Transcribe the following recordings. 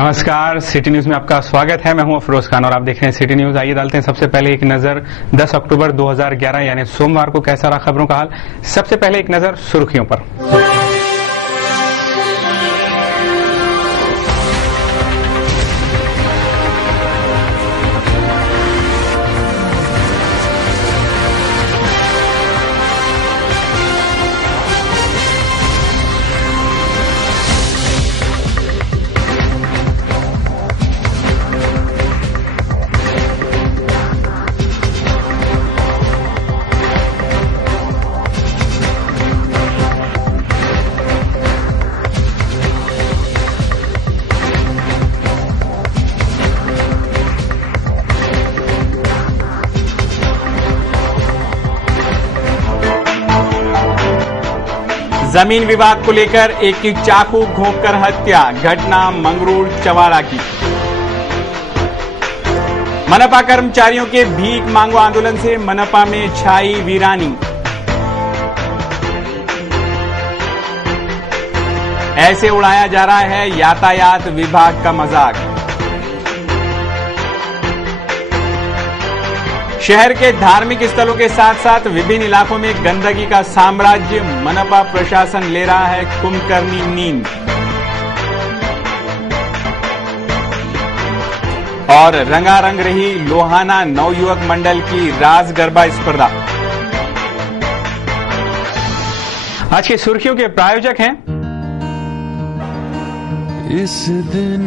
नमस्कार, city news में आपका स्वागत है। मैं हूं अफरोज खान और आप देख रहे हैं सिटी न्यूज। आइए डालते हैं सबसे पहले एक नजर 10 अक्टूबर 2011 यानी सोमवार को कैसा रहा खबरों का हाल। सबसे पहले एक नजर सुर्खियों पर। जमीन विवाद को लेकर एक की चाकू घोंपकर हत्या, घटना मंगरूल चवाड़ा की। मनपा कर्मचारियों के भीख मांगो आंदोलन से मनपा में छाई वीरानी। ऐसे उड़ाया जा रहा है यातायात विभाग का मजाक। शहर के धार्मिक स्थलों के साथ साथ विभिन्न इलाकों में गंदगी का साम्राज्य, मनपा प्रशासन ले रहा है कुंभकर्णी नींद। और रंगारंग रही लोहाना नवयुवक मंडल की रास गरबा स्पर्धा। आज की सुर्खियों के प्रायोजक हैं इस दिन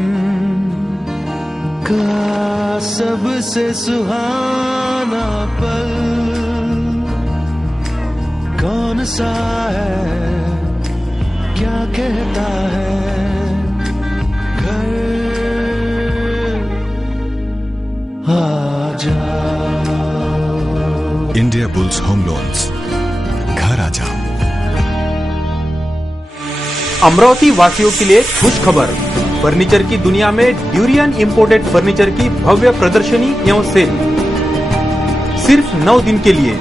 का सबसे सुहाना पल कौन सा है, क्या कहता है घर आ जाओ। इंडिया बुल्स होम लोन्स, घर आ जाओ। अमरावती वासियों के लिए खुश खबर। फर्नीचर की दुनिया में ड्यूरियन इंपोर्टेड फर्नीचर की भव्य प्रदर्शनी एवं सेल सिर्फ 9 दिन के लिए।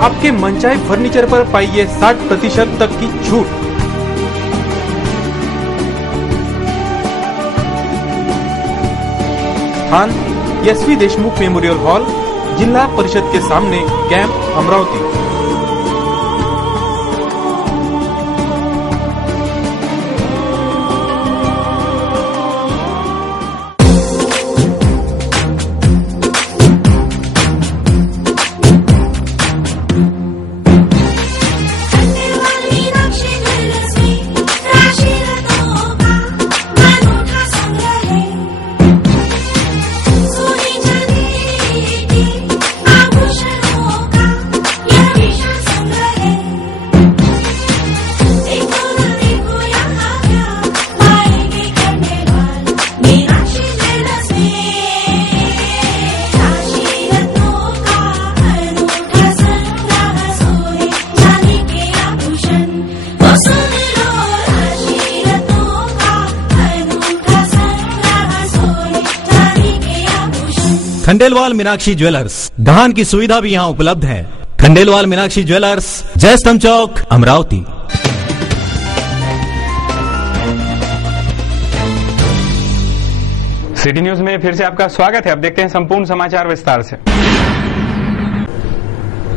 आपके मनचाहे फर्नीचर पर पाइए 60% तक की छूट। स्थान एसवी देशमुख मेमोरियल हॉल, जिला परिषद के सामने, कैंप, अमरावती। खंडेलवाल मीनाक्षी ज्वेलर्स, धान की सुविधा भी यहाँ उपलब्ध है। खंडेलवाल मीनाक्षी ज्वेलर्स, जय स्तंभ चौक, अमरावती। सिटी न्यूज में फिर से आपका स्वागत है। अब देखते हैं संपूर्ण समाचार विस्तार से।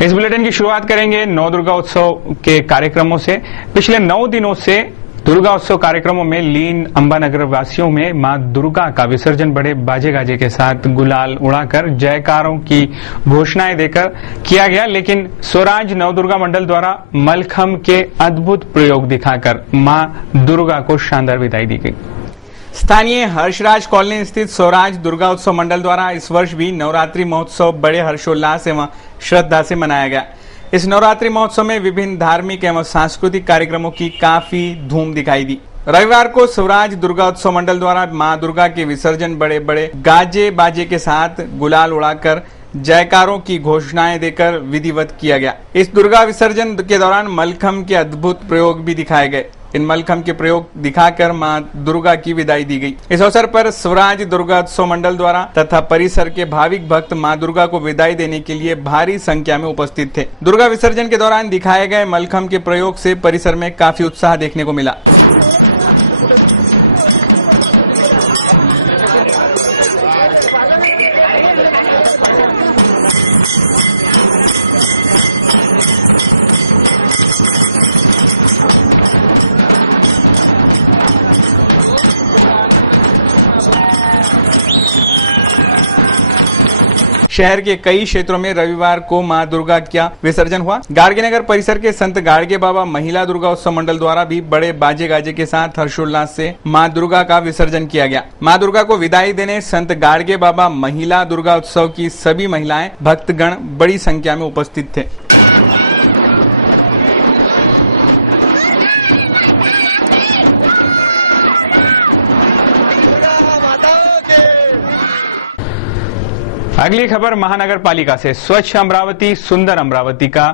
इस बुलेटिन की शुरुआत करेंगे नवदुर्गा उत्सव के कार्यक्रमों से। पिछले 9 दिनों से दुर्गा उत्सव कार्यक्रमों में लीन अंबानगर वासियों में मां दुर्गा का विसर्जन बड़े बाजे गाजे के साथ गुलाल उड़ाकर जयकारों की घोषणाएं देकर किया गया, लेकिन स्वराज नवदुर्गा मंडल द्वारा मलखम के अद्भुत प्रयोग दिखाकर मां दुर्गा को शानदार विदाई दी गई। स्थानीय हर्षराज कॉलोनी स्थित स्वराज दुर्गा उत्सव मंडल द्वारा इस वर्ष भी नवरात्रि महोत्सव बड़े हर्षोल्लास एवं श्रद्धा से मनाया गया। इस नवरात्रि महोत्सव में विभिन्न धार्मिक एवं सांस्कृतिक कार्यक्रमों की काफी धूम दिखाई दी। रविवार को स्वराज दुर्गा उत्सव मंडल द्वारा मां दुर्गा के विसर्जन बड़े बड़े गाजे बाजे के साथ गुलाल उड़ाकर जयकारों की घोषणाएं देकर विधिवत किया गया। इस दुर्गा विसर्जन के दौरान मलखम के अद्भुत प्रयोग भी दिखाए गए। इन मलखम के प्रयोग दिखाकर मां दुर्गा की विदाई दी गई। इस अवसर पर स्वराज दुर्गोत्सव मंडल द्वारा तथा परिसर के भाविक भक्त मां दुर्गा को विदाई देने के लिए भारी संख्या में उपस्थित थे। दुर्गा विसर्जन के दौरान दिखाए गए मलखम के प्रयोग से परिसर में काफी उत्साह देखने को मिला। शहर के कई क्षेत्रों में रविवार को मां दुर्गा का विसर्जन हुआ। गाड़गे नगर परिसर के संत गाड़गे बाबा महिला दुर्गा उत्सव मंडल द्वारा भी बड़े बाजे गाजे के साथ हर्षोल्लास से मां दुर्गा का विसर्जन किया गया। मां दुर्गा को विदाई देने संत गाड़गे बाबा महिला दुर्गा उत्सव की सभी महिलाएं भक्तगण बड़ी संख्या में उपस्थित थे। अगली खबर महानगर पालिका से। स्वच्छ अमरावती सुंदर अमरावती का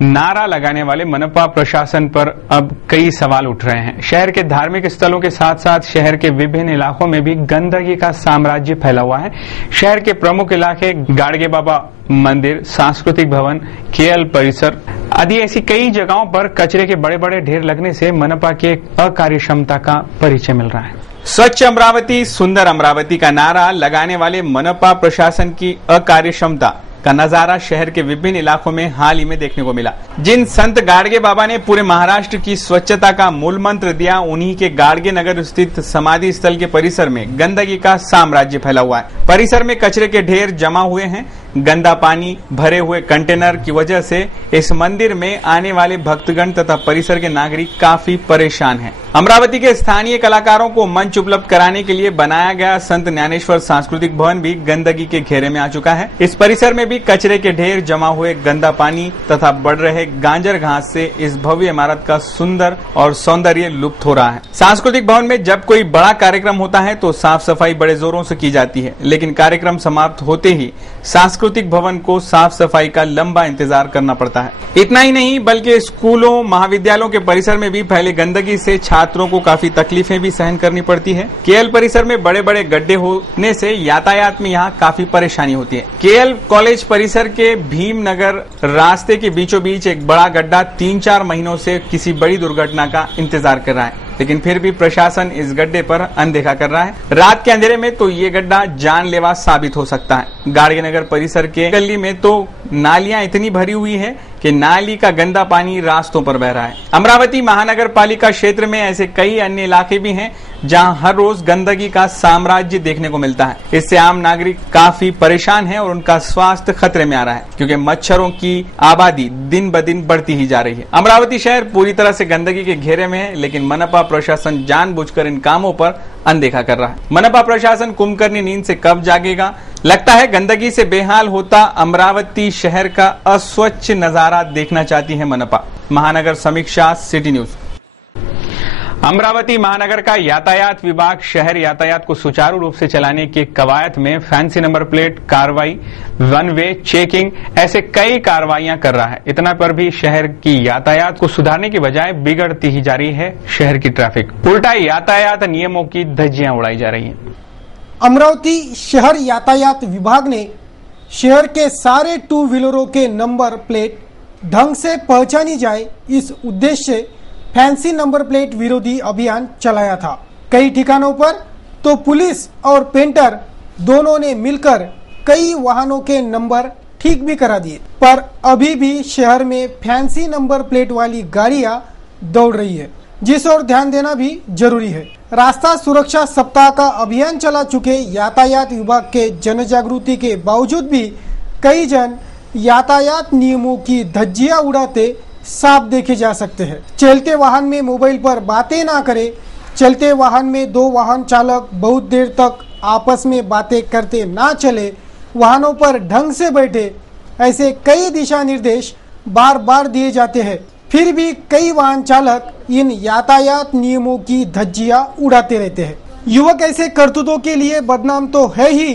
नारा लगाने वाले मनपा प्रशासन पर अब कई सवाल उठ रहे हैं। शहर के धार्मिक स्थलों के साथ साथ शहर के विभिन्न इलाकों में भी गंदगी का साम्राज्य फैला हुआ है। शहर के प्रमुख इलाके गाड़गे बाबा मंदिर, सांस्कृतिक भवन, केएल परिसर आदि ऐसी कई जगहों पर कचरे के बड़े बड़े ढेर लगने से मनपा के अकार्यक्षमता का परिचय मिल रहा है। स्वच्छ अमरावती सुंदर अमरावती का नारा लगाने वाले मनपा प्रशासन की अकार्यक्षमता का नजारा शहर के विभिन्न इलाकों में हाल ही में देखने को मिला। जिन संत गाड़गे बाबा ने पूरे महाराष्ट्र की स्वच्छता का मूल मंत्र दिया, उन्हीं के गाड़गे नगर स्थित समाधि स्थल के परिसर में गंदगी का साम्राज्य फैला हुआ है। परिसर में कचरे के ढेर जमा हुए हैं। गंदा पानी भरे हुए कंटेनर की वजह से इस मंदिर में आने वाले भक्तगण तथा परिसर के नागरिक काफी परेशान हैं। अमरावती के स्थानीय कलाकारों को मंच उपलब्ध कराने के लिए बनाया गया संत ज्ञानेश्वर सांस्कृतिक भवन भी गंदगी के घेरे में आ चुका है। इस परिसर में भी कचरे के ढेर, जमा हुए गंदा पानी तथा बढ़ रहे गांजर घास से इस भव्य इमारत का सुंदर और सौंदर्य लुप्त हो रहा है। सांस्कृतिक भवन में जब कोई बड़ा कार्यक्रम होता है तो साफ सफाई बड़े जोरों से की जाती है, लेकिन कार्यक्रम समाप्त होते ही सांस्कृतिक भवन को साफ सफाई का लंबा इंतजार करना पड़ता है। इतना ही नहीं बल्कि स्कूलों महाविद्यालयों के परिसर में भी फैले गंदगी से छात्रों को काफी तकलीफें भी सहन करनी पड़ती है। केएल परिसर में बड़े बड़े गड्ढे होने से यातायात में यहाँ काफी परेशानी होती है। केएल कॉलेज परिसर के भीम नगर रास्ते के बीचों बीच एक बड़ा गड्ढा 3-4 महीनों से किसी बड़ी दुर्घटना का इंतजार कर रहा है, लेकिन फिर भी प्रशासन इस गड्ढे पर अनदेखा कर रहा है। रात के अंधेरे में तो ये गड्ढा जानलेवा साबित हो सकता है। गाड़गे नगर परिसर के गली में तो नालियां इतनी भरी हुई है कि नाली का गंदा पानी रास्तों पर बह रहा है। अमरावती महानगर पालिका क्षेत्र में ऐसे कई अन्य इलाके भी हैं जहां हर रोज गंदगी का साम्राज्य देखने को मिलता है। इससे आम नागरिक काफी परेशान है और उनका स्वास्थ्य खतरे में आ रहा है, क्योंकि मच्छरों की आबादी दिन ब दिन बढ़ती ही जा रही है। अमरावती शहर पूरी तरह से गंदगी के घेरे में है, लेकिन मनपा प्रशासन जानबूझकर इन कामों पर अनदेखा कर रहा है। मनपा प्रशासन कुंभकर्णी नींद से कब जागेगा? लगता है गंदगी से बेहाल होता अमरावती शहर का अस्वच्छ नजारा देखना चाहती है मनपा। महानगर समीक्षा, सिटी न्यूज। अमरावती महानगर का यातायात विभाग शहर यातायात को सुचारू रूप से चलाने की कवायद में फैंसी नंबर प्लेट कार्रवाई, वन वे चेकिंग ऐसे कई कार्रवाइयां कर रहा है। इतना पर भी शहर की यातायात को सुधारने की बजाय बिगड़ती ही जा रही है शहर की ट्रैफिक। उल्टा यातायात नियमों की धज्जियां उड़ाई जा रही हैं। अमरावती शहर यातायात विभाग ने शहर के सारे 2 व्हीलरों के नंबर प्लेट ढंग से पहचानी जाए, इस उद्देश्य से फैंसी नंबर प्लेट विरोधी अभियान चलाया था। कई ठिकानों पर तो पुलिस और पेंटर दोनों ने मिलकर कई वाहनों के नंबर ठीक भी करा दिए, पर अभी भी शहर में फैंसी नंबर प्लेट वाली गाड़ियां दौड़ रही है, जिस ओर ध्यान देना भी जरूरी है। रास्ता सुरक्षा सप्ताह का अभियान चला चुके यातायात विभाग के जन जागृति के बावजूद भी कई जन यातायात नियमों की धज्जियां उड़ाते साफ देखे जा सकते हैं। चलते वाहन में मोबाइल पर बातें ना करें। चलते वाहन में 2 वाहन चालक बहुत देर तक आपस में बातें करते ना चले। वाहनों पर ढंग से बैठे। ऐसे कई दिशा निर्देश बार बार दिए जाते हैं, फिर भी कई वाहन चालक इन यातायात नियमों की धज्जियां उड़ाते रहते हैं। युवक ऐसे करतूतों के लिए बदनाम तो है ही,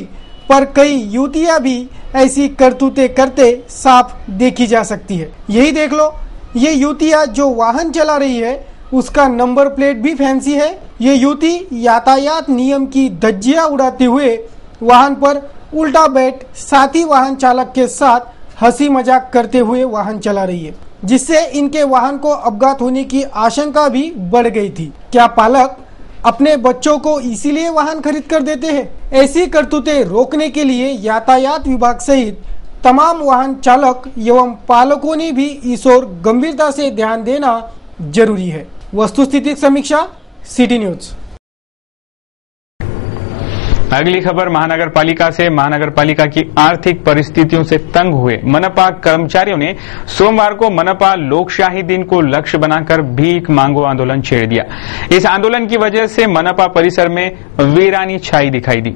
पर कई युवतियां भी ऐसी करतूतें करते साफ देखी जा सकती है। यही देख लो, ये युवतियां जो वाहन चला रही है उसका नंबर प्लेट भी फैंसी है। ये युवती यातायात नियम की धज्जियां उड़ाते हुए वाहन पर उल्टा बैठ साथी वाहन चालक के साथ हंसी मजाक करते हुए वाहन चला रही है, जिससे इनके वाहन को अपघात होने की आशंका भी बढ़ गई थी। क्या पालक अपने बच्चों को इसीलिए वाहन खरीद कर देते हैं? ऐसी करतूतें रोकने के लिए यातायात विभाग सहित तमाम वाहन चालक एवं पालकों ने भी इस ओर गंभीरता से ध्यान देना जरूरी है। वस्तुस्थिति समीक्षा, सिटी न्यूज। अगली खबर महानगर पालिका से। महानगर पालिका की आर्थिक परिस्थितियों से तंग हुए मनपा कर्मचारियों ने सोमवार को मनपा लोकशाही दिन को लक्ष्य बनाकर भीख मांगो आंदोलन छेड़ दिया। इस आंदोलन की वजह से मनपा परिसर में वीरानी छाई दिखाई दी।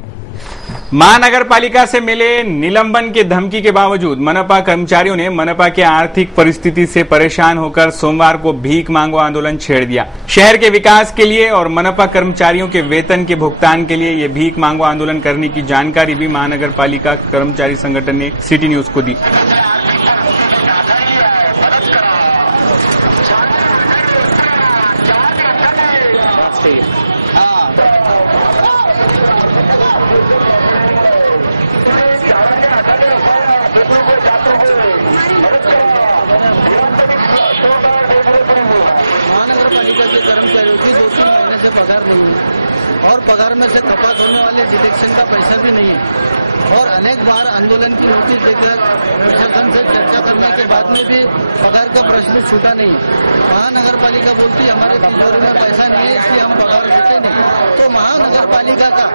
महानगर पालिका से मिले निलंबन के धमकी के बावजूद मनपा कर्मचारियों ने मनपा के आर्थिक परिस्थिति से परेशान होकर सोमवार को भीख मांगो आंदोलन छेड़ दिया। शहर के विकास के लिए और मनपा कर्मचारियों के वेतन के भुगतान के लिए ये भीख मांगो आंदोलन करने की जानकारी भी महानगर पालिका कर्मचारी संगठन ने सिटी न्यूज को दी। महानगर पालिका के कर्मचारियों की 2-3 महीने से पगार नहीं है और पगार में से कपात होने वाले डिडक्शन का पैसा भी नहीं है और अनेक बार आंदोलन की नोटिस देकर प्रशासन से चर्चा करने के बाद में भी पगार का प्रश्न छूटा नहीं है। महानगर पालिका बोलती हमारे तिजोरी में पैसा नहीं है इसलिए हम पगार देते नहीं। तो महानगर पालिका का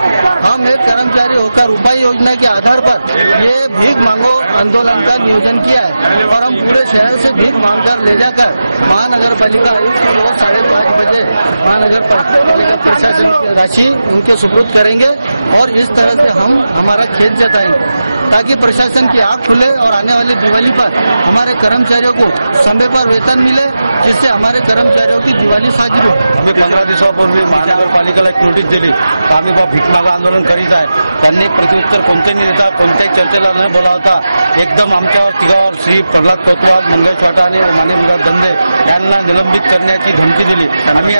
हम एक कर्मचारी होकर उपाय योजना के आधार पर ये भीख मांगो आंदोलन का नियोजन किया है और हम पूरे शहर से भीख मांग कर ले जाकर महानगर पालिका आयुक्त को 5:30 बजे महानगर पालिका प्रशासन की राशि उनके सुपुर्द करेंगे और इस तरह से हम हमारा खेद जताएंगे ताकि प्रशासन की आंख खुले और आने वाली दिवाली पर हमारे कर्मचारियों को समय पर वेतन मिले, जिससे हमारे कर्मचारियों की दिवाळी साजरी हो। आम्ही 15 दिवसापूर्वी महानगरपालिकेला एक नोटीस दिली तर आम्ही भीक मागा आंदोलन करीत आहे। त्यांनी प्रत्युत्तर कोणतेही न देता कोणत्याही चर्चेला न बोलावता एकदम आमच्यावर तिघावर श्री प्रल्हाद कोतवाल, मंगेश वाटाणे व मानवीराज दंदे यांना निलंबित करण्याची धमकी दिली। आम्ही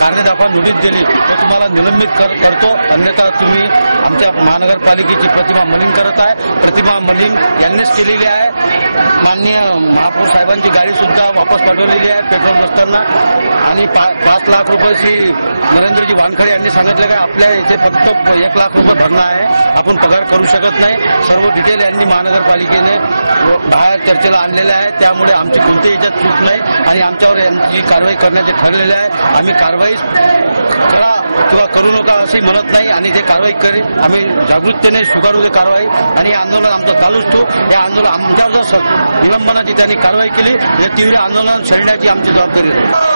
कारणे दाखवा नोटीस दिली तो तुम्हाला निलंबित करतो, अन्यथा तुम्ही आमच्या महानगरपालिकेची प्रतिमा मलिन करत आहे। प्रतिमा मलिन यांनीच केलेली आहे। माननीय महापौर साहेबांची गाडी सुद्धा वापस पाठवलेली आहे पेट्रोल नसताना आणि 5 लाख रुपये श्री नरेंद्रजी वानखडे यांनी सांगितलं का आपल्या इथे फक्त 1 लाख रुपये भरणं आहे, आपण पगार करू शकत नाही। सर्व डिटेल यांनी महानगरपालिकेने बाहेर चर्चेला आणलेले आहे, त्यामुळे आमची कोणतीही याच्यात चूक नाही आणि आमच्यावर यांची कारवाई करण्याचे ठरलेले आहे। आम्ही कारवाई करा किंवा करू नका अशी म्हणत नाही आणि जे कारवाई करेल आम्ही जागृततेने स्वीकारू दे कारवाई आणि आंदोलन आमचं चालूच ठेवू। या आंदोलन आमच्यावर जर निलंबनाची त्यांनी कारवाई केली तर तीव्र आंदोलन छेडण्याची आमची जबाबदारी आहे।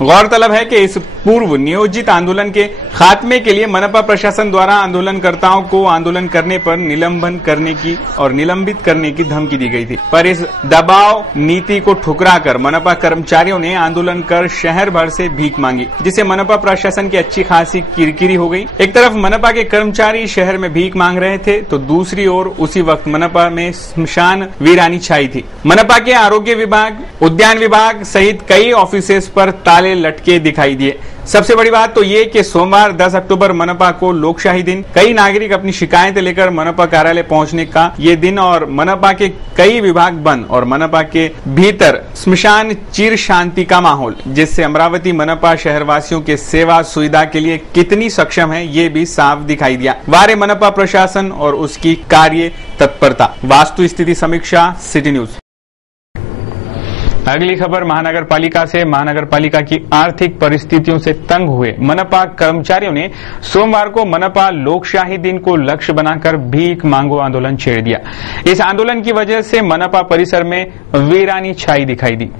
गौरतलब है कि इस पूर्व नियोजित आंदोलन के खात्मे के लिए मनपा प्रशासन द्वारा आंदोलनकर्ताओं को आंदोलन करने पर निलंबन करने की और निलंबित करने की धमकी दी गई थी, पर इस दबाव नीति को ठुकराकर मनपा कर्मचारियों ने आंदोलन कर शहर भर से भीख मांगी, जिससे मनपा प्रशासन की अच्छी खासी किरकिरी हो गई। एक तरफ मनपा के कर्मचारी शहर में भीख मांग रहे थे तो दूसरी ओर उसी वक्त मनपा में स्मशान वीरानी छाई थी। मनपा के आरोग्य विभाग, उद्यान विभाग सहित कई ऑफिसेस पर ताले लटके दिखाई दिए। सबसे बड़ी बात तो ये कि सोमवार 10 अक्टूबर मनपा को लोकशाही दिन, कई नागरिक अपनी शिकायतें लेकर मनपा कार्यालय पहुंचने का ये दिन और मनपा के कई विभाग बंद और मनपा के भीतर स्मशान चिर शांति का माहौल, जिससे अमरावती मनपा शहरवासियों के सेवा सुविधा के लिए कितनी सक्षम है ये भी साफ दिखाई दिया। वारे मनपा प्रशासन और उसकी कार्य तत्परता। वास्तु स्थिति समीक्षा, सिटी न्यूज। अगली खबर महानगर पालिका से। महानगर पालिका की आर्थिक परिस्थितियों से तंग हुए मनपा कर्मचारियों ने सोमवार को मनपा लोकशाही दिन को लक्ष्य बनाकर भीख मांगो आंदोलन छेड़ दिया। इस आंदोलन की वजह से मनपा परिसर में वीरानी छाई दिखाई दी।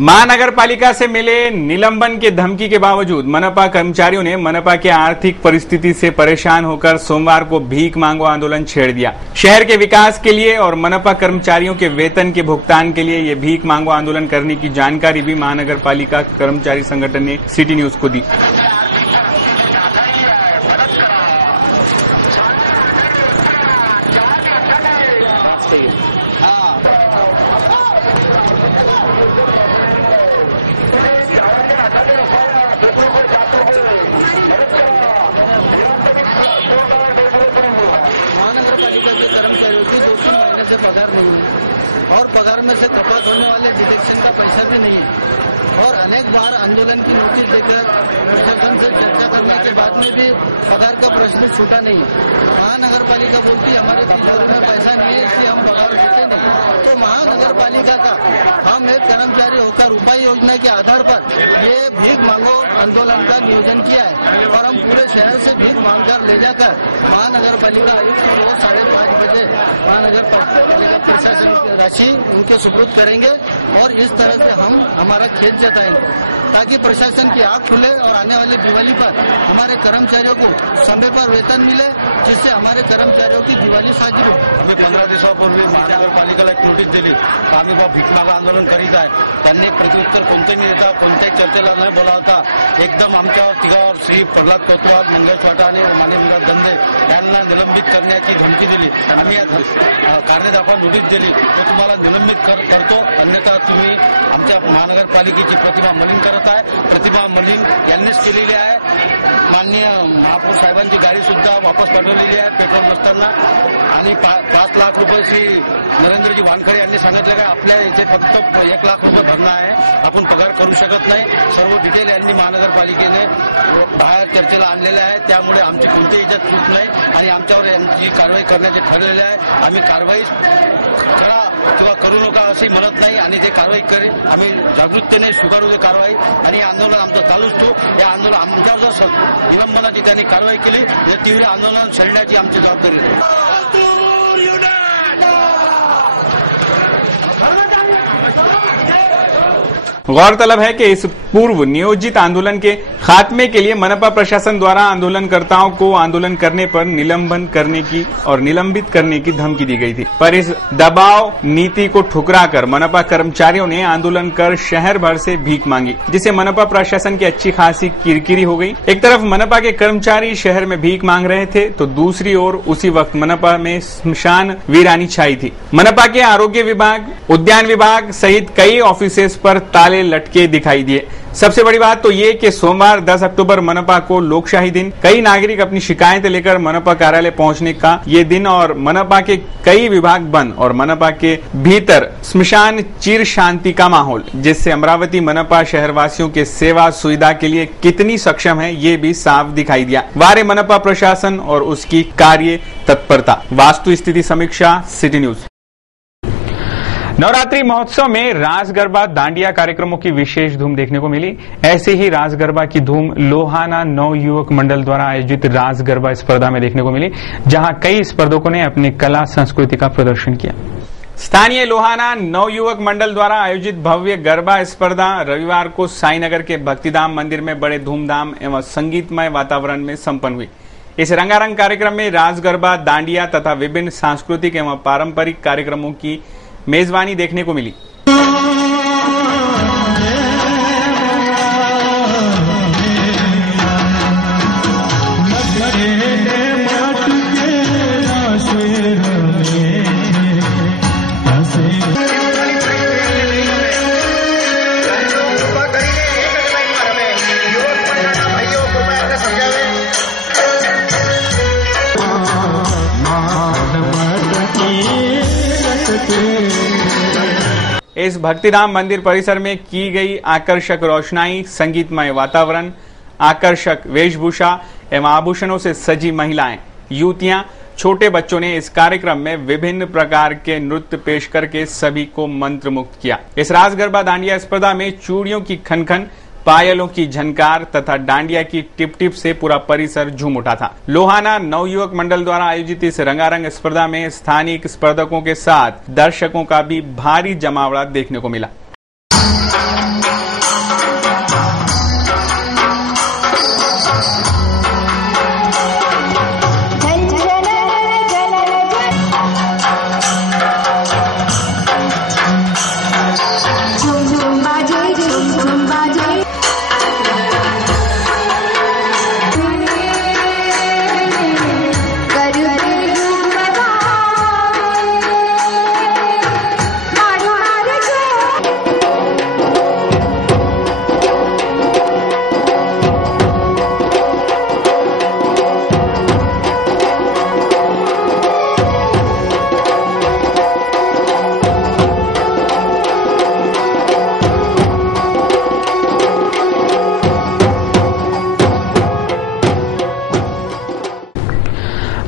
महानगर पालिका से मिले निलंबन के धमकी के बावजूद मनपा कर्मचारियों ने मनपा के आर्थिक परिस्थिति से परेशान होकर सोमवार को भीख मांगो आंदोलन छेड़ दिया। शहर के विकास के लिए और मनपा कर्मचारियों के वेतन के भुगतान के लिए ये भीख मांगो आंदोलन करने की जानकारी भी महानगर पालिका कर्मचारी संगठन ने सिटी न्यूज को दी। ठीक है। महानगर पालिका के कर्मचारियों की 2-3 महीने से पगार नहीं है और पगार में से कपात होने वाले डिटेक्शन का पैसा भी नहीं है और अनेक बार आंदोलन की नोटिस देकर प्रशासन से चर्चा करने के बाद में भी पगार का प्रश्न छूटा नहीं है। महानगर पालिका बोलती हमारे तिजोरी में पैसा नहीं है इसलिए हम पगार देते नहीं। तो महानगर पालिका का हम एक कर्मचारी होकर उपाय योजना के आधार पर ये भीख मांगो आंदोलन का नियोजन किया है और हम पूरे शहर से भीख मांग कर ले जाकर महानगर पालिका आयुक्त को 5:30 बजे महानगर पालिका प्रशासन की राशि उनके सुपुर्द करेंगे और इस तरह से हम हमारा खेद जताएंगे ताकि प्रशासन की आंख खुले और आने वाली दिवाली पर हमारे कर्मचारियों को समय पर वेतन मिले जिससे हमारे कर्मचारियों की दिवाळी साजरी हो। आम्ही 15 दिवसापूर्वी महानगरपालिकेला एक नोटीस दिली की आम्ही भीक मागा आंदोलन करीत आहे। त्यांनी प्रत्युत्तर कोणतेही न देता कोणत्याही चर्चेला न बोलावता एकदम आमच्यावर तिघावर श्री प्रल्हाद कोतवाल, मंगेश वाटाणे व माननीय दंदे यांना निलंबित करण्याची धमकी दिली। आम्ही कारणे दाखवा नोटीस दिली तो तुम्हाला निलंबित करतो अन्यथा तुम्ही आमच्या महानगरपालिकेची प्रतिमा मलिन करत आहे। प्रतिमा मलिन यांनीच केलेली आहे। माननीय महापौर साहेबांची गाडी सुद्धा वापस पाठवलेली आहे पेट्रोल नसताना आणि 5 लाख रुपये श्री नरेंद्रजी वानखडे यांनी सांगितलं काय आपल्या इथे फक्त 1 लाख रुपये भरणं आहे आपण पगार करू शकत नाही। सर्व डिटेल यांनी महानगरपालिकेने बाहेर चर्चेला आणलेले आहे त्यामुळे आमची कोणतीही याच्यात चूक नाही आणि आमच्यावर यांची कारवाई करण्याचे ठरलेले आहे। आम्ही कारवाई करा किंवा करू नका अशी म्हणत नाही आणि जे कारवाई करेल आम्ही जागृततेने स्वीकारू दे कारवाई आणि हे आंदोलन आमचं चालूच ठेवू। या आंदोलन आमच्यावर जर निलंबनाची त्यांनी कारवाई केली तर तीव्र आंदोलन छेडण्याची आमची जबाबदारी आहे। गौरतलब है कि इस पूर्व नियोजित आंदोलन के खात्मे के लिए मनपा प्रशासन द्वारा आंदोलनकर्ताओं को आंदोलन करने पर निलंबन करने की और निलंबित करने की धमकी दी गई थी, पर इस दबाव नीति को ठुकराकर मनपा कर्मचारियों ने आंदोलन कर शहर भर से भीख मांगी, जिसे मनपा प्रशासन की अच्छी खासी किरकिरी हो गई। एक तरफ मनपा के कर्मचारी शहर में भीख मांग रहे थे तो दूसरी ओर उसी वक्त मनपा में स्मशान वीरानी छाई थी। मनपा के आरोग्य विभाग, उद्यान विभाग सहित कई ऑफिसेस पर ताले लटके दिखाई दिए। सबसे बड़ी बात तो ये कि सोमवार 10 अक्टूबर मनपा को लोकशाही दिन, कई नागरिक अपनी शिकायतें लेकर मनपा कार्यालय पहुंचने का ये दिन और मनपा के कई विभाग बंद और मनपा के भीतर स्मशान चिर शांति का माहौल, जिससे अमरावती मनपा शहरवासियों के सेवा सुविधा के लिए कितनी सक्षम है ये भी साफ दिखाई दिया। वारे मनपा प्रशासन और उसकी कार्य तत्परता। वास्तु स्थिति समीक्षा, सिटी न्यूज। नवरात्रि महोत्सव में रास गरबा दांडिया कार्यक्रमों की विशेष धूम देखने को मिली। ऐसे ही रास गरबा की धूम लोहाना नव युवक मंडल द्वारा आयोजित रास गरबा स्पर्धा में देखने को मिली, जहां कई स्पर्धकों ने अपनी कला संस्कृति का प्रदर्शन किया। स्थानीय लोहाना नव युवक मंडल द्वारा आयोजित भव्य गरबा स्पर्धा रविवार को साईनगर के भक्तिधाम मंदिर में बड़े धूमधाम एवं संगीतमय वातावरण में संपन्न हुई। इस रंगारंग कार्यक्रम में रास गरबा, दांडिया तथा विभिन्न सांस्कृतिक एवं पारंपरिक कार्यक्रमों की मेजबानी देखने को मिली। इस भक्तिधाम मंदिर परिसर में की गई आकर्षक रोशनाई, संगीतमय वातावरण, आकर्षक वेशभूषा एवं आभूषणों से सजी महिलाएं, युवतियां, छोटे बच्चों ने इस कार्यक्रम में विभिन्न प्रकार के नृत्य पेश करके सभी को मंत्रमुग्ध किया। इस रास गरबा दांडिया स्पर्धा में चूड़ियों की खनखन, पायलों की झनकार तथा डांडिया की टिप टिप से पूरा परिसर झूम उठा था। लोहाना नवयुवक मंडल द्वारा आयोजित इस रंगारंग स्पर्धा में स्थानीय स्पर्धकों के साथ दर्शकों का भी भारी जमावड़ा देखने को मिला।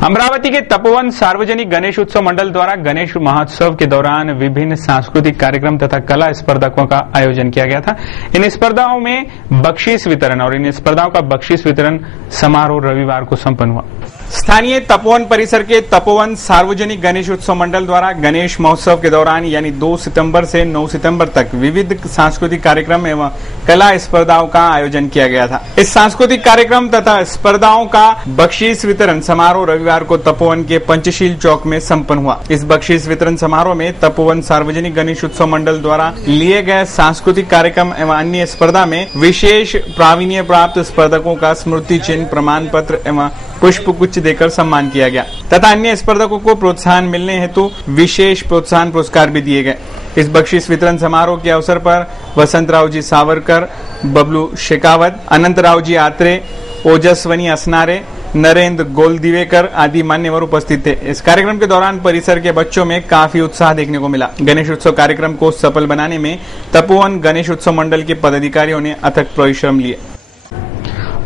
अमरावती के तपोवन सार्वजनिक गणेश उत्सव मंडल द्वारा गणेश महोत्सव के दौरान विभिन्न सांस्कृतिक कार्यक्रम तथा कला स्पर्धकों का आयोजन किया गया था। इन स्पर्धाओं में बख्शीश वितरण और इन स्पर्धाओं का बख्शीश वितरण समारोह रविवार को संपन्न हुआ। स्थानीय तपोवन परिसर के तपोवन सार्वजनिक गणेश उत्सव मंडल द्वारा गणेश महोत्सव के दौरान यानी 2 सितंबर से 9 सितंबर तक विविध सांस्कृतिक कार्यक्रम एवं कला स्पर्धाओं का आयोजन किया गया था। इस सांस्कृतिक कार्यक्रम तथा स्पर्धाओं का बख्शीश वितरण समारोह रविवार को तपोवन के पंचशील चौक में संपन्न हुआ। इस बख्शीश वितरण समारोह में तपोवन सार्वजनिक गणेश उत्सव मंडल द्वारा लिए गए सांस्कृतिक कार्यक्रम एवं अन्य स्पर्धा में विशेष प्रावीण्य प्राप्त स्पर्धकों का स्मृति चिन्ह, प्रमाण पत्र एवं पुष्प गुच्छ देकर सम्मान किया गया तथा अन्य स्पर्धकों को प्रोत्साहन मिलने हेतु विशेष प्रोत्साहन पुरस्कार भी दिए गए। इस बख्शीश वितरण समारोह के अवसर पर वसंतराव जी सावरकर, बबलू शेखावत, अनंतराव जी आत्रे, ओजस्वनी असनारे, नरेंद्र गोलदिवेकर आदि मान्यवर उपस्थित थे। इस कार्यक्रम के दौरान परिसर के बच्चों में काफी उत्साह देखने को मिला। गणेश उत्सव कार्यक्रम को सफल बनाने में तपोवन गणेश उत्सव मंडल के पदाधिकारियों ने अथक परिश्रम लिए।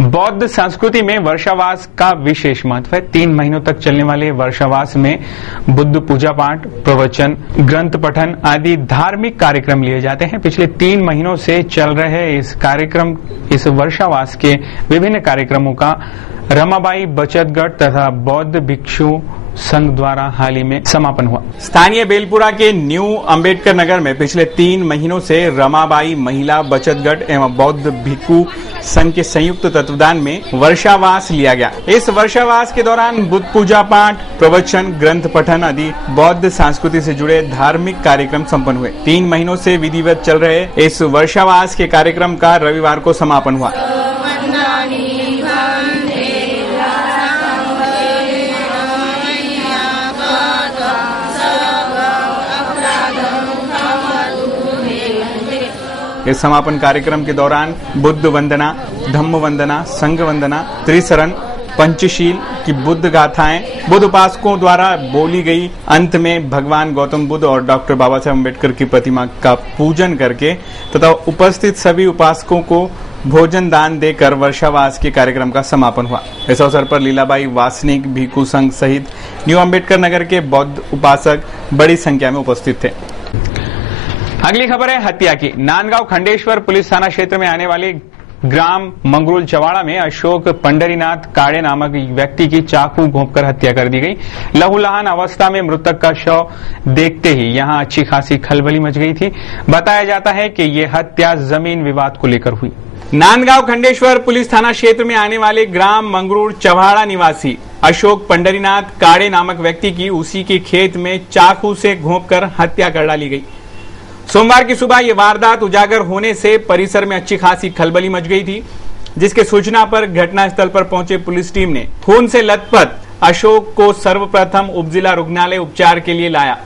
बौद्ध संस्कृति में वर्षावास का विशेष महत्व है। 3 महीनों तक चलने वाले वर्षावास में बुद्ध पूजा पाठ, प्रवचन, ग्रंथ पठन आदि धार्मिक कार्यक्रम लिए जाते हैं। पिछले 3 महीनों से चल रहे इस वर्षावास के विभिन्न कार्यक्रमों का रमाबाई बचत गढ़ तथा बौद्ध भिक्षु संघ द्वारा हाल ही में समापन हुआ। स्थानीय बेलपुरा के न्यू अंबेडकर नगर में पिछले 3 महीनों से रमाबाई महिला बचत गढ़ एवं बौद्ध भिक्षु संघ के संयुक्त तत्वावधान में वर्षावास लिया गया। इस वर्षावास के दौरान बुद्ध पूजा पाठ, प्रवचन, ग्रंथ पठन आदि बौद्ध संस्कृति से जुड़े धार्मिक कार्यक्रम संपन्न हुए। 3 महीनों से विधिवत चल रहे इस वर्षावास के कार्यक्रम का रविवार को समापन हुआ। इस समापन कार्यक्रम के दौरान बुद्ध वंदना, धम्म वंदना, संघ वंदना, त्रिशरण, पंचशील की बुद्ध गाथाएं, बुद्ध उपासकों द्वारा बोली गई। अंत में भगवान गौतम बुद्ध और डॉक्टर बाबा साहेब अम्बेडकर की प्रतिमा का पूजन करके तथा उपस्थित सभी उपासकों को भोजन दान देकर वर्षावास के कार्यक्रम का समापन हुआ। इस अवसर पर लीलाबाई वासनिक भिक्षु संघ सहित न्यू अंबेडकर नगर के बौद्ध उपासक बड़ी संख्या में उपस्थित थे। अगली खबर है हत्या की। नांदगांव खंडेश्वर पुलिस थाना क्षेत्र में आने वाले ग्राम मंगरूल चवाड़ा में अशोक पंडरीनाथ काड़े नामक व्यक्ति की चाकू घोंपकर हत्या कर दी गई। लहूलुहान अवस्था में मृतक का शव देखते ही यहां अच्छी खासी खलबली मच गई थी। बताया जाता है कि ये हत्या जमीन विवाद को लेकर हुई। नांदगांव खंडेश्वर पुलिस थाना क्षेत्र में आने वाले ग्राम मंगरूल चवाड़ा निवासी अशोक पंडरीनाथ काड़े नामक व्यक्ति की उसी के खेत में चाकू से घोंपकर हत्या कर डाली गई। सोमवार की सुबह ये वारदात उजागर होने से परिसर में अच्छी खासी खलबली मच गई थी, जिसके सूचना पर घटनास्थल पर पहुंचे पुलिस टीम ने खून से लथपथ अशोक को सर्वप्रथम उपजिला रुग्णालय उपचार के लिए लाया,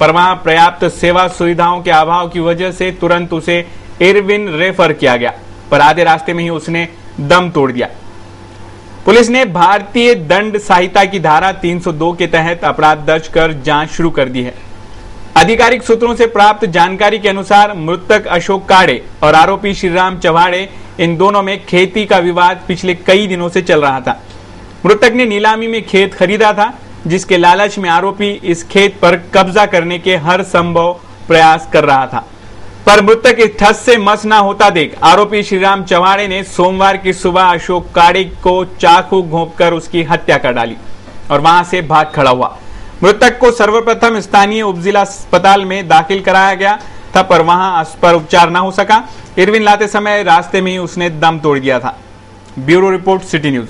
पर वहां पर्याप्त सेवा सुविधाओं के अभाव की वजह से तुरंत उसे इरविन रेफर किया गया, पर आधे रास्ते में ही उसने दम तोड़ दिया। पुलिस ने भारतीय दंड संहिता की धारा 302 के तहत अपराध दर्ज कर जांच शुरू कर दी है। आधिकारिक सूत्रों से प्राप्त जानकारी के अनुसार मृतक अशोक काड़े और आरोपी श्रीराम चवाड़े, इन दोनों में खेती का विवाद पिछले कई दिनों से चल रहा था। मृतक ने नीलामी में खेत खरीदा था, जिसके लालच में आरोपी इस खेत पर कब्जा करने के हर संभव प्रयास कर रहा था, पर मृतक इस ठस से मस न होता देख आरोपी श्रीराम चवाड़े ने सोमवार की सुबह अशोक काड़े को चाकू घोंपकर उसकी हत्या कर डाली और वहां से भाग खड़ा हुआ। मृतक को सर्वप्रथम स्थानीय उपजिला अस्पताल में दाखिल कराया गया था, पर वहां पर उपचार न हो सका। इरविन लाते समय रास्ते में ही उसने दम तोड़ दिया था। Bureau report, city news.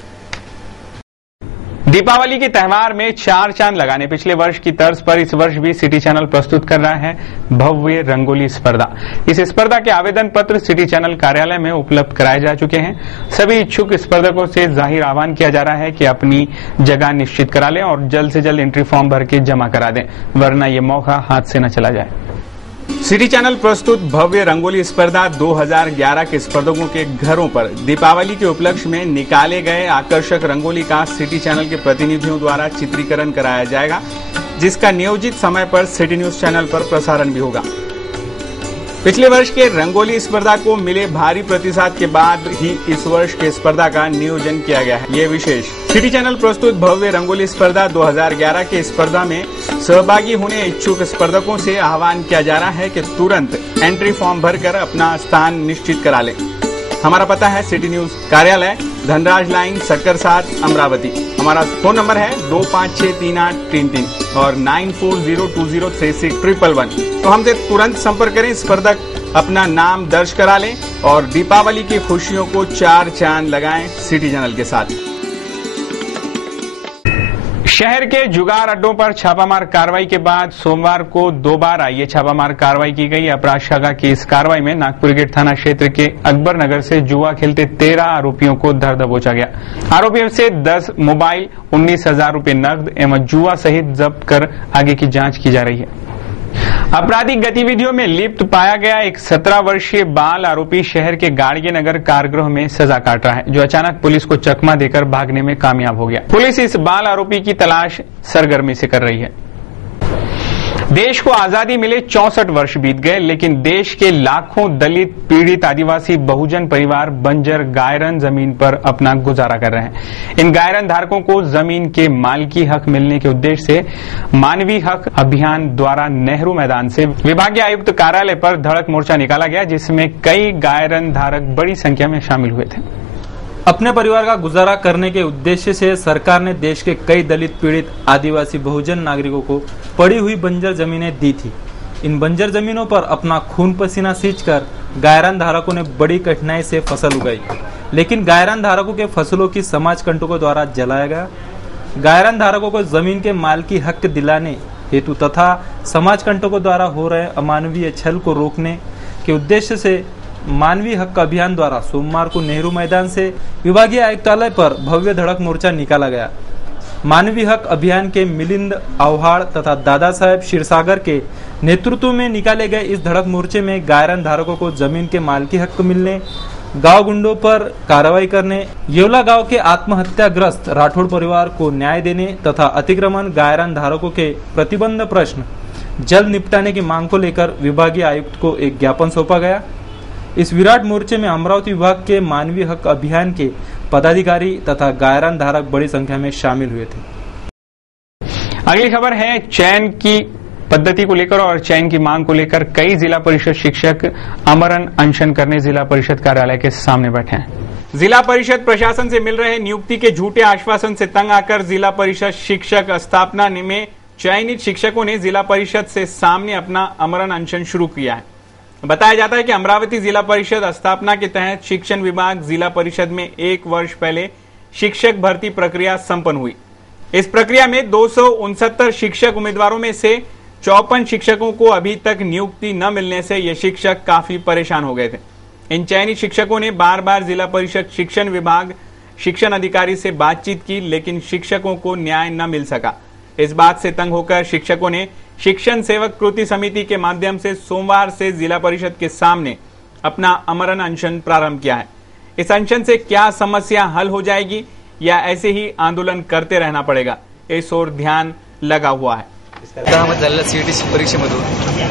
Deepawali के त्यौहार में 4 चांद लगाने पिछले वर्ष की तर्ज पर इस वर्ष भी सिटी चैनल प्रस्तुत कर रहा है भव्य रंगोली स्पर्धा। इस स्पर्धा के आवेदन पत्र सिटी चैनल कार्यालय में उपलब्ध कराए जा चुके हैं। सभी इच्छुक स्पर्धकों से जाहिर आह्वान किया जा रहा है कि अपनी जगह निश्चित करा लें और जल्द से जल्द एंट्री फॉर्म भर के जमा करा दें, वरना ये मौका हाथ से न चला जाए। सिटी चैनल प्रस्तुत भव्य रंगोली स्पर्धा 2011 के स्पर्धकों के घरों पर दीपावली के उपलक्ष्य में निकाले गए आकर्षक रंगोली का सिटी चैनल के प्रतिनिधियों द्वारा चित्रीकरण कराया जाएगा, जिसका नियोजित समय पर सिटी न्यूज चैनल पर प्रसारण भी होगा। पिछले वर्ष के रंगोली स्पर्धा को मिले भारी प्रतिसाद के बाद ही इस वर्ष के स्पर्धा का नियोजन किया गया है। ये विशेष सिटी चैनल प्रस्तुत भव्य रंगोली स्पर्धा 2011 के स्पर्धा में सहभागी होने इच्छुक स्पर्धकों से आह्वान किया जा रहा है कि तुरंत एंट्री फॉर्म भरकर अपना स्थान निश्चित करा लें। हमारा पता है सिटी न्यूज कार्यालय, धनराज लाइन, सक्कर 7, अमरावती। हमारा फोन नंबर है 25638333 और 9402036111। तो हमसे तुरंत संपर्क करें। स्पर्धक अपना नाम दर्ज करा लें और दीपावली की खुशियों को 4 चांद लगाएं सिटी चैनल के साथ। शहर के जुगाड़ अड्डों पर छापामार कार्रवाई के बाद सोमवार को दोबारा ये छापामार कार्रवाई की गई। अपराध शाखा की इस कार्रवाई में नागपुर गेट थाना क्षेत्र के अकबर नगर से जुआ खेलते 13 आरोपियों को धर दबोचा गया। आरोपियों से 10 मोबाइल, 19,000 रुपए नकद एवं जुआ सहित जब्त कर आगे की जांच की जा रही है। आपराधिक गतिविधियों में लिप्त पाया गया एक 17 वर्षीय बाल आरोपी शहर के गाड़गे नगर कारागृह में सजा काट रहा है, जो अचानक पुलिस को चकमा देकर भागने में कामयाब हो गया। पुलिस इस बाल आरोपी की तलाश सरगर्मी से कर रही है। देश को आजादी मिले 64 वर्ष बीत गए, लेकिन देश के लाखों दलित, पीड़ित, आदिवासी, बहुजन परिवार बंजर गायरन जमीन पर अपना गुजारा कर रहे हैं। इन गायरन धारकों को जमीन के मालिकी हक मिलने के उद्देश्य से मानवीय हक अभियान द्वारा नेहरू मैदान से विभागीय आयुक्त कार्यालय पर धड़क मोर्चा निकाला गया, जिसमें कई गायरन धारक बड़ी संख्या में शामिल हुए थे। अपने परिवार का गुजारा करने के उद्देश्य से सरकार ने देश के कई दलित, पीड़ित, आदिवासी, बहुजन नागरिकों को पड़ी हुई बंजर जमीनें दी थी। इन बंजर जमीनों पर अपना खून पसीना सींचकर गायरान धारकों ने बड़ी कठिनाई से फसल उगाई, लेकिन गायरान धारकों के फसलों की समाज कंटकों द्वारा जलाया गया। गायरान धारकों को जमीन के मालिकी हक दिलाने हेतु तथा समाज कंटकों द्वारा हो रहे अमानवीय छल को रोकने के उद्देश्य से मानवीय हक अभियान द्वारा सोमवार को नेहरू मैदान से विभागीय आयुक्तालय पर भव्य धड़क मोर्चा निकाला गया। मानवीय हक अभियान के मिलिंद आव्हाड तथा दादा साहेब क्षीरसागर के नेतृत्व में निकाले गए इस धड़क मोर्चे में गायरन धारकों को जमीन के मालिकी हक मिलने, गांव गुंडों पर कार्रवाई करने, येवला गांव के आत्महत्याग्रस्त राठौड़ परिवार को न्याय देने तथा अतिक्रमण गायरन धारकों के प्रतिबंध प्रश्न जल्द निपटाने की मांग को लेकर विभागीय आयुक्त को एक ज्ञापन सौंपा गया। इस विराट मोर्चे में अमरावती विभाग के मानवीय हक अभियान के पदाधिकारी तथा गायरान धारक बड़ी संख्या में शामिल हुए थे। अगली खबर है चयन की पद्धति को लेकर और चयन की मांग को लेकर कई जिला परिषद शिक्षक आमरण अनशन करने जिला परिषद कार्यालय के सामने बैठे हैं। जिला परिषद प्रशासन से मिल रहे नियुक्ति के झूठे आश्वासन से तंग आकर जिला परिषद शिक्षक स्थापना में चयनित शिक्षकों ने जिला परिषद से सामने अपना आमरण अनशन शुरू किया है। बताया जाता है कि अमरावती जिला परिषद स्थापना के तहत शिक्षण विभाग जिला परिषद में 1 वर्ष पहले शिक्षक भर्ती प्रक्रिया संपन्न हुई। इस प्रक्रिया में 269 शिक्षक उम्मीदवारों में से 54 शिक्षकों को अभी तक नियुक्ति न मिलने से ये शिक्षक काफी परेशान हो गए थे। इन चयनित शिक्षकों ने बार बार जिला परिषद शिक्षण विभाग शिक्षण अधिकारी से बातचीत की, लेकिन शिक्षकों को न्याय न मिल सका। इस बात से तंग होकर शिक्षकों ने शिक्षण सेवक कृति समिति के माध्यम से सोमवार से जिला परिषद के सामने अपना आमरण अनशन प्रारंभ किया है। इस अनशन से क्या समस्या हल हो जाएगी या ऐसे ही आंदोलन करते रहना पड़ेगा, इस ओर ध्यान लगा हुआ है। सीईटी परीक्षेमधून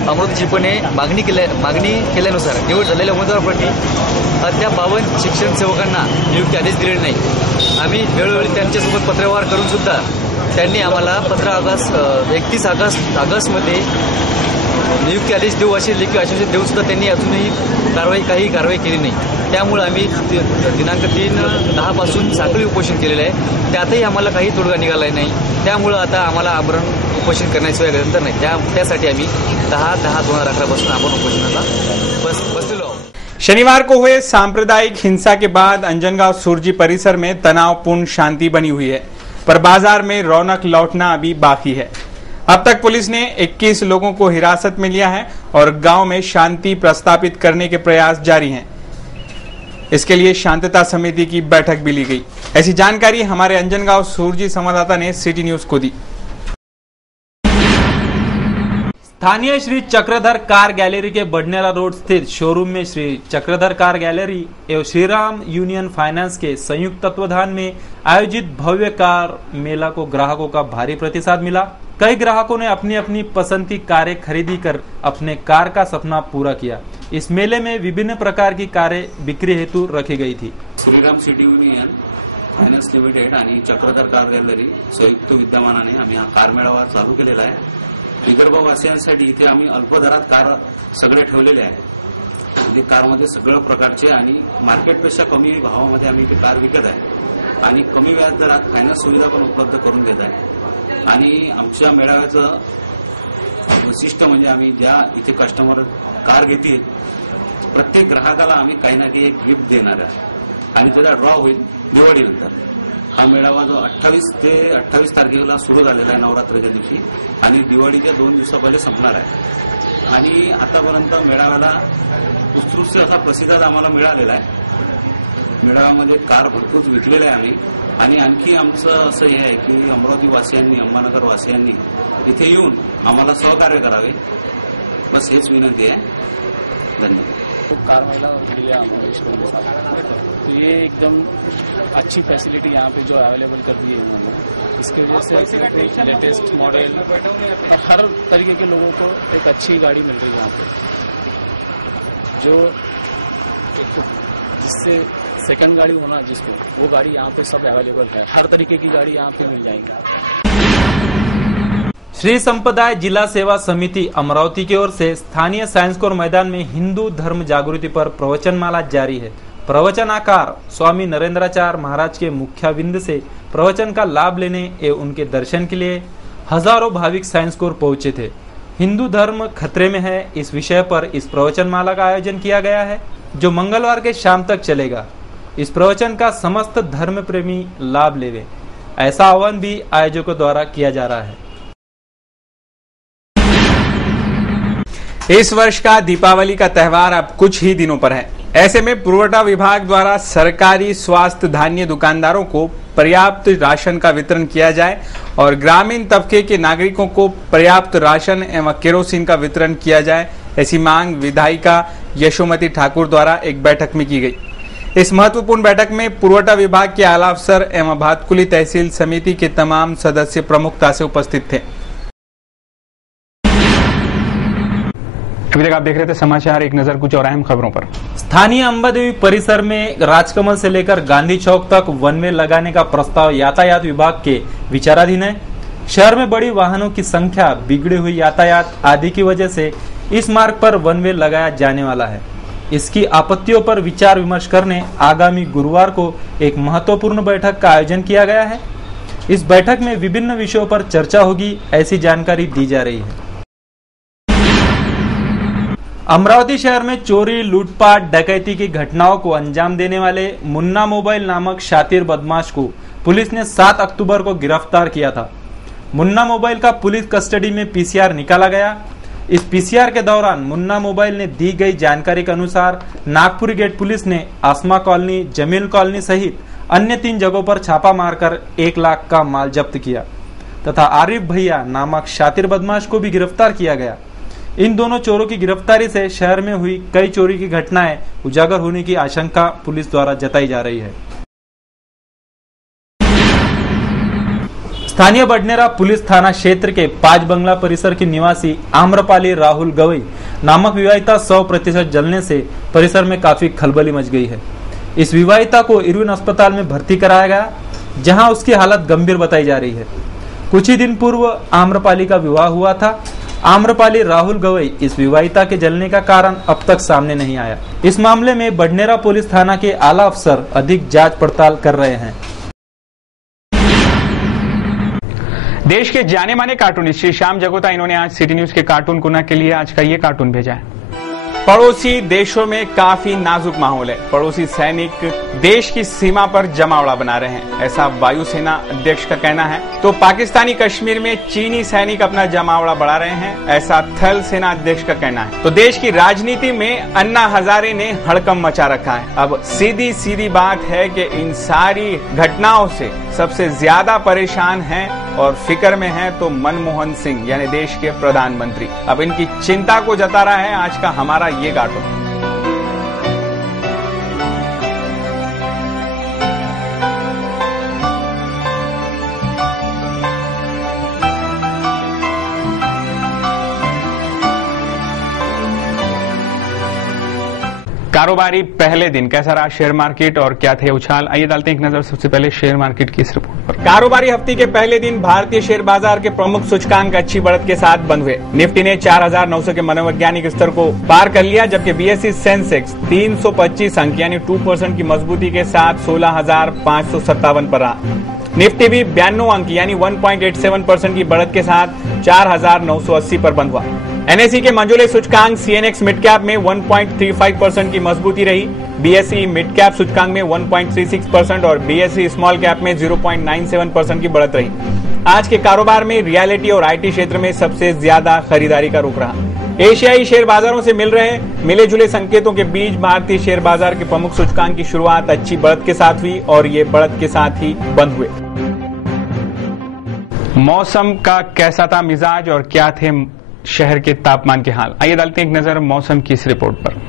अमृत चिपने मागणी केल्यानुसार निवड झालेल्या उमेदवारांपैकी अद्याप 52 शिक्षण सेवकांना नियुक्ती आदेश दिलेले नाही। आम्ही वेळोवेळी त्यांच्यासोबत पत्रव्यवहार करून सुद्धा त्यांनी आम्हाला 31 ऑगस्टमध्ये नियुक्ती आदेश देऊ असे लेखी आश्वासन देऊन सुद्धा त्यांनी अजूनही काही कारवाई केली नाही। त्यामुळे आम्ही दिनांक 3/10 पासून साखळी उपोषण केलेलं आहे। त्यातही आम्हाला काही तोडगा निघाला नाही। त्यामुळे आता आम्हाला आमरण उपोषण करण्याशिवाय गरज नाही। त्यासाठी आम्ही 10/10/2011 पासून आपण उपोषणाला बसलेलो आहोत। शनिवार को हुए सांप्रदायिक हिंसा के बाद अंजनगांव सुरजी परिसर में तनावपूर्ण शांति बनी हुई है, पर बाजार में रौनक लौटना अभी बाकी है। अब तक पुलिस ने 21 लोगों को हिरासत में लिया है और गांव में शांति प्रस्तापित करने के प्रयास जारी हैं। इसके लिए शांतता समिति की बैठक भी ली गई। ऐसी जानकारी हमारे अंजनगांव सुरजी संवाददाता ने सिटी न्यूज को दी। स्थानीय श्री चक्रधर कार गैलरी के बडनेरा रोड स्थित शोरूम में श्री चक्रधर कार गैलरी एवं श्रीराम यूनियन फाइनेंस के संयुक्त तत्वाधान में आयोजित भव्य कार मेला को ग्राहकों का भारी प्रतिसाद मिला। कई ग्राहकों ने अपनी अपनी पसंद की कारें खरीदी कर अपने कार का सपना पूरा किया। इस मेले में विभिन्न प्रकार की कारें बिक्री हेतु रखी गई थी। Shriram city union finance limited आणि चक्रधर कार गॅलरी संयुक्त विद्यमानाने आम्ही हा कार मेळावा चालू केलेला आहे। विदर्भवासियांसाठी इथे आम्ही अल्प दरात कार सगळे ठेवलेले आहे। म्हणजे कारमध्ये सगळं प्रकारचे आणि मार्केटपेक्षा कमी भावामध्ये आम्ही इथे कार विकत आहे आणि कमी व्याज दरात फायनान्स सुविधा पण उपलब्ध करून देत आहे। आणि आमच्या मेळाव्याचं वैशिष्ट्य म्हणजे आम्ही ज्या इथे कस्टमर कार घेतील प्रत्येक ग्राहकाला आम्ही काही ना काही एक गिफ्ट देणार आहे आणि त्याचा ड्रॉ होईल दिवाळीनंतर। हा मेळावा जो 28 तारखेला सुरू झालेला आहे नवरात्राच्या दिवशी आणि दिवाळीच्या 2 दिवसा पहिले संपणार आहे। आणि आतापर्यंत मेळाव्याला उत्कृष्ट असा प्रतिसाद आम्हाला मिळालेला आहे। मेळाव्यामध्ये कार भरपूर विकलेले आहे आम्ही आणि आणखी आमचं असं हे आहे की अमरावती वासियांनी अंबानगर वासियांनी इथे येऊन आम्हाला सहकार्य करावे, बस हेच विनंती आहे। धन्यवाद। तो कार मेला लिया हमारे स्टोर के साथ, तो ये एकदम अच्छी फैसिलिटी यहाँ पे जो अवेलेबल कर दी है उन्होंने, इसकी वजह से लेटेस्ट मॉडल और हर तरीके के लोगों को एक अच्छी गाड़ी मिल रही है यहाँ पे। जो एक तो जिससे सेकंड गाड़ी होना जिसको, वो गाड़ी यहाँ पे सब अवेलेबल है, हर तरीके की गाड़ी यहाँ पे मिल जाएंगी। श्री संप्रदाय जिला सेवा समिति अमरावती की ओर से स्थानीय साइंस कोर मैदान में हिंदू धर्म जागृति पर प्रवचनमाला जारी है। प्रवचनाकार स्वामी नरेंद्राचार्य महाराज के मुख्याबिंद से प्रवचन का लाभ लेने एवं उनके दर्शन के लिए हजारों भाविक साइंस कोर पहुंचे थे। हिंदू धर्म खतरे में है, इस विषय पर इस प्रवचनमाला का आयोजन किया गया है जो मंगलवार के शाम तक चलेगा। इस प्रवचन का समस्त धर्म प्रेमी लाभ लेवे, ऐसा आह्वान भी आयोजकों द्वारा किया जा रहा है। इस वर्ष का दीपावली का त्यौहार अब कुछ ही दिनों पर है। ऐसे में पुरवठा विभाग द्वारा सरकारी स्वास्थ्य धान्य दुकानदारों को पर्याप्त राशन का वितरण किया जाए और ग्रामीण तबके के नागरिकों को पर्याप्त राशन एवं केरोसिन का वितरण किया जाए, ऐसी मांग विधायिका यशोमती ठाकुर द्वारा एक बैठक में की गई। इस महत्वपूर्ण बैठक में पुरवठा विभाग के आला अफसर एवं भातकुली तहसील समिति के तमाम सदस्य प्रमुखता से उपस्थित थे। अभी तक आप देख रहे थे समाचार, एक नजर कुछ और अहम खबरों पर। स्थानीय अंबादेवी परिसर में राजकमल से लेकर गांधी चौक तक वन वे लगाने का प्रस्ताव यातायात विभाग के विचाराधीन है। शहर में बड़ी वाहनों की संख्या, बिगड़ी हुई यातायात आदि की वजह से इस मार्ग पर वन वे लगाया जाने वाला है। इसकी आपत्तियों पर विचार विमर्श करने आगामी गुरुवार को एक महत्वपूर्ण बैठक का आयोजन किया गया है। इस बैठक में विभिन्न विषयों पर चर्चा होगी, ऐसी जानकारी दी जा रही है। अमरावती शहर में चोरी, लूटपाट, डकैती की घटनाओं को अंजाम देने वाले मुन्ना मोबाइल नामक शातिर बदमाश को पुलिस ने 7 अक्टूबर को गिरफ्तार किया था। मुन्ना मोबाइल का पुलिस कस्टडी में पीसीआर निकाला गया। इस पीसीआर के दौरान मुन्ना मोबाइल ने दी गई जानकारी के अनुसार नागपुरी गेट पुलिस ने आसमा कॉलोनी, जमील कॉलोनी सहित अन्य 3 जगहों पर छापा मारकर 1 लाख का माल जब्त किया तथा आरिफ भैया नामक शातिर बदमाश को भी गिरफ्तार किया गया। इन दोनों चोरों की गिरफ्तारी से शहर में हुई कई चोरी की घटनाएं उजागर होने की आशंका पुलिस द्वारा जताई जा रही है। स्थानीय बडनेरा पुलिस थाना क्षेत्र के 5 बंगला परिसर की निवासी आम्रपाली राहुल गवई नामक विवाहिता 100% जलने से परिसर में काफी खलबली मच गई है। इस विवाहिता को इरविन अस्पताल में भर्ती कराया गया, जहां उसकी हालत गंभीर बताई जा रही है। कुछ ही दिन पूर्व आम्रपाली का विवाह हुआ था। आम्रपाली राहुल गवई इस विवाहिता के जलने का कारण अब तक सामने नहीं आया। इस मामले में बडनेरा पुलिस थाना के आला अफसर अधिक जांच पड़ताल कर रहे हैं। देश के जाने माने कार्टूनिस्ट श्री श्याम जगोता, इन्होंने आज सिटी न्यूज के कार्टून कोना के लिए आज का ये कार्टून भेजा है। पड़ोसी देशों में काफी नाजुक माहौल है। पड़ोसी सैनिक देश की सीमा पर जमावड़ा बना रहे हैं, ऐसा वायुसेना अध्यक्ष का कहना है। तो पाकिस्तानी कश्मीर में चीनी सैनिक अपना जमावड़ा बढ़ा रहे हैं, ऐसा थल सेना अध्यक्ष का कहना है। तो देश की राजनीति में अन्ना हजारे ने हड़कंप मचा रखा है। अब सीधी सीधी बात है कि इन सारी घटनाओं से सबसे ज्यादा परेशान हैं और फिक्र में हैं तो मनमोहन सिंह यानी देश के प्रधानमंत्री। अब इनकी चिंता को जता रहा है आज का हमारा ये कार्टून। कारोबारी पहले दिन कैसा रहा शेयर मार्केट और क्या थे उछाल, आइए डालते हैं एक नजर सबसे पहले शेयर मार्केट की इस रिपोर्ट पर। कारोबारी हफ्ते के पहले दिन भारतीय शेयर बाजार के प्रमुख सूचकांक अच्छी बढ़त के साथ बंद हुए। निफ्टी ने 4,900 के मनोवैज्ञानिक स्तर को पार कर लिया, जबकि बीएसई सेंसेक्स 325 अंक यानी 2% की मजबूती के साथ 16,557 पर रहा। निफ्टी भी 92 अंक यानी 1.87% की बढ़त के साथ 4,980 पर बंद हुआ। एनएसई के मंझोले सूचकांक सीएनएक्स मिड कैप में 1.35% की मजबूती रही। बीएसई मिड कैप सूचकांक में 1.36% और बीएसई स्मॉल कैप में 0.97% की बढ़त रही। आज के कारोबार में रियलिटी और आईटी क्षेत्र में सबसे ज्यादा खरीदारी का रुख रहा। एशियाई शेयर बाजारों से मिल रहे मिले जुले संकेतों के बीच भारतीय शेयर बाजार के प्रमुख सूचकांक की शुरुआत अच्छी बढ़त के साथ हुई और ये बढ़त के साथ ही बंद हुए। मौसम का कैसा था मिजाज और क्या थे शहर के तापमान के हाल, आइए डालते हैं एक नजर मौसम की इस रिपोर्ट पर।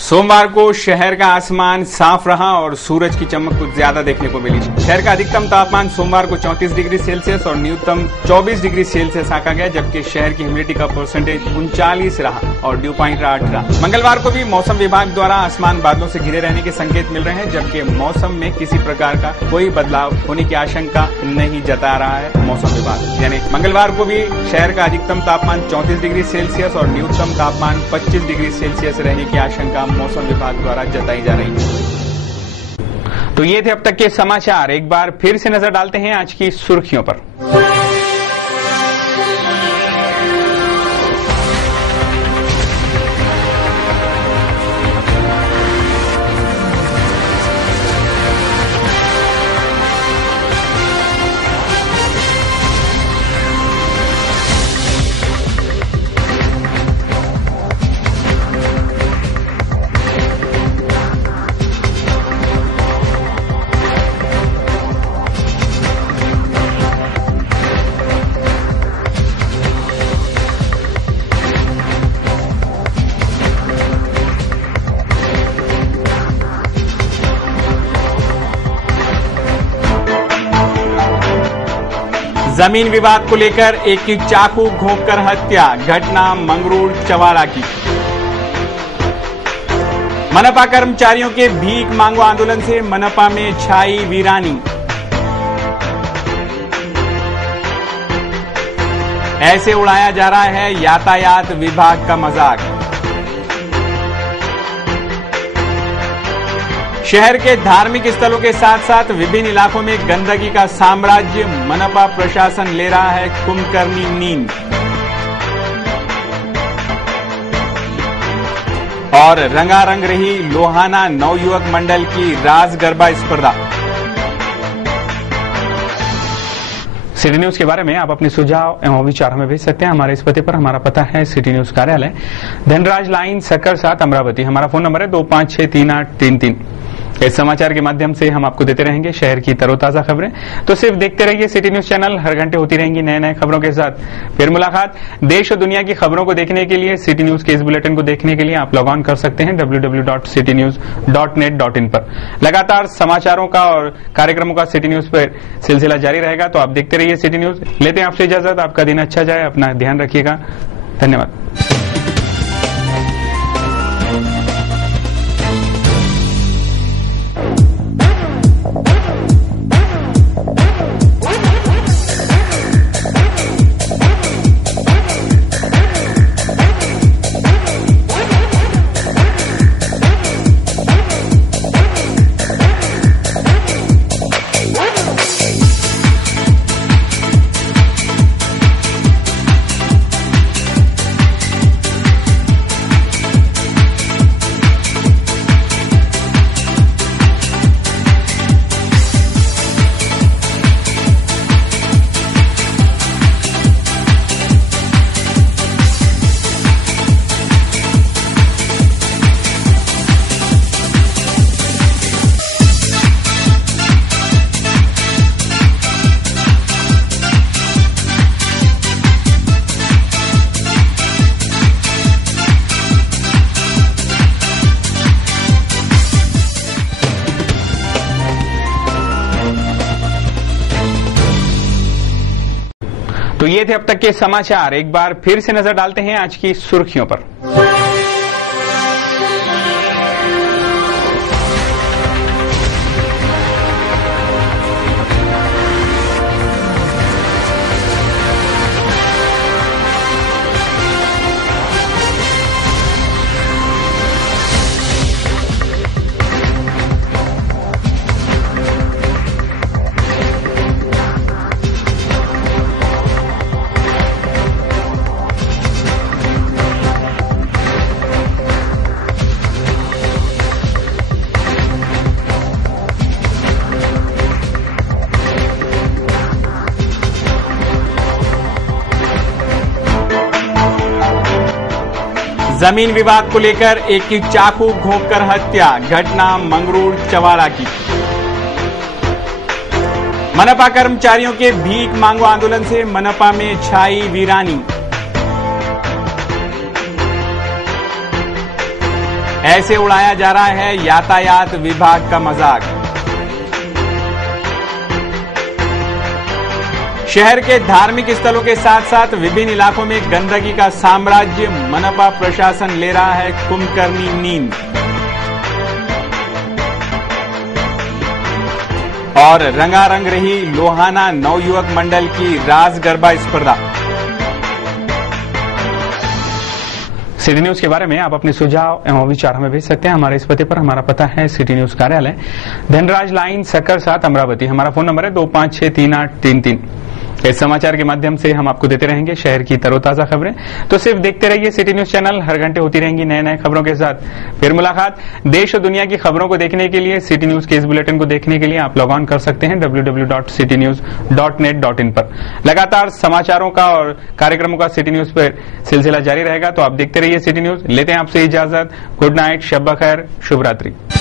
सोमवार को शहर का आसमान साफ रहा और सूरज की चमक कुछ ज्यादा देखने को मिली। शहर का अधिकतम तापमान सोमवार को 34 डिग्री सेल्सियस और न्यूनतम 24 डिग्री सेल्सियस आंका गया, जबकि शहर की ह्यूमिडिटी का परसेंटेज 39 रहा और ड्यू पॉइंट 8 रहा। मंगलवार को भी मौसम विभाग द्वारा आसमान बादलों से घिरे रहने के संकेत मिल रहे हैं, जबकि मौसम में किसी प्रकार का कोई बदलाव होने की आशंका नहीं जता रहा है मौसम विभाग। यानी मंगलवार को भी शहर का अधिकतम तापमान 34 डिग्री सेल्सियस और न्यूनतम तापमान 25 डिग्री सेल्सियस रहने की आशंका मौसम विभाग द्वारा जताई जा रही है। तो ये थे अब तक के समाचार, एक बार फिर से नजर डालते हैं आज की सुर्खियों पर। जमीन विवाद को लेकर एक की चाकू घोंपकर हत्या, घटना मंगरूळ चवारा की। मनपा कर्मचारियों के भीख मांगो आंदोलन से मनपा में छाई वीरानी। ऐसे उड़ाया जा रहा है यातायात विभाग का मजाक। शहर के धार्मिक स्थलों के साथ साथ विभिन्न इलाकों में गंदगी का साम्राज्य, मनपा प्रशासन ले रहा है कुंभकर्णी नींद। और रंगारंग रही लोहाना नवयुवक मंडल की रास गरबा स्पर्धा। सिटी न्यूज के बारे में आप अपने सुझाव एवं विचार हमें भेज सकते हैं हमारे इस पते पर। हमारा पता है सिटी न्यूज कार्यालय, धनराज लाइन, सक्कर 7, अमरावती। हमारा फोन नंबर है 25638333। इस समाचार के माध्यम से हम आपको देते रहेंगे शहर की तरोताजा खबरें। तो सिर्फ देखते रहिए सिटी न्यूज चैनल, हर घंटे होती रहेंगी नए नए खबरों के साथ फिर मुलाकात। देश और दुनिया की खबरों को देखने के लिए, सिटी न्यूज के इस बुलेटिन को देखने के लिए आप लॉग ऑन कर सकते हैं www.citynews.net.in पर। लगातार समाचारों का और कार्यक्रमों का सिटी न्यूज पर सिलसिला जारी रहेगा, तो आप देखते रहिए सिटी न्यूज। लेते हैं आपसे इजाजत, आपका दिन अच्छा जाए, अपना ध्यान रखिएगा, धन्यवाद। तो ये थे अब तक के समाचार, एक बार फिर से नजर डालते हैं आज की सुर्खियों पर। जमीन विवाद को लेकर एक की चाकू घोंपकर हत्या, घटना मंगरूळ चवाड़ा की। मनपा कर्मचारियों के भीख मांगो आंदोलन से मनपा में छाई वीरानी। ऐसे उड़ाया जा रहा है यातायात विभाग का मजाक। शहर के धार्मिक स्थलों के साथ साथ विभिन्न इलाकों में गंदगी का साम्राज्य, मनपा प्रशासन ले रहा है कुंभकर्णी नींद। और रंगारंग रही लोहाना नवयुवक मंडल की रास गरबा स्पर्धा। सिटी न्यूज के बारे में आप अपने सुझाव एवं विचार हमें भेज सकते हैं। हमारे इस पते पर। हमारा पता है सिटी न्यूज कार्यालय, धनराज लाइन, सक्कर 7, अमरावती। हमारा फोन नंबर है 25638333। इस समाचार के माध्यम से हम आपको देते रहेंगे शहर की तरोताजा खबरें। तो सिर्फ देखते रहिए सिटी न्यूज चैनल, हर घंटे होती रहेंगी नए नए खबरों के साथ फिर मुलाकात। देश और दुनिया की खबरों को देखने के लिए, सिटी न्यूज के इस बुलेटिन को देखने के लिए आप लॉग ऑन कर सकते हैं www.citynews.net.in पर। लगातार समाचारों का और कार्यक्रमों का सिटी न्यूज पर सिलसिला जारी रहेगा, तो आप देखते रहिए सिटी न्यूज। लेते हैं आपसे इजाजत। गुड नाइट, शब बखैर, शुभ रात्रि।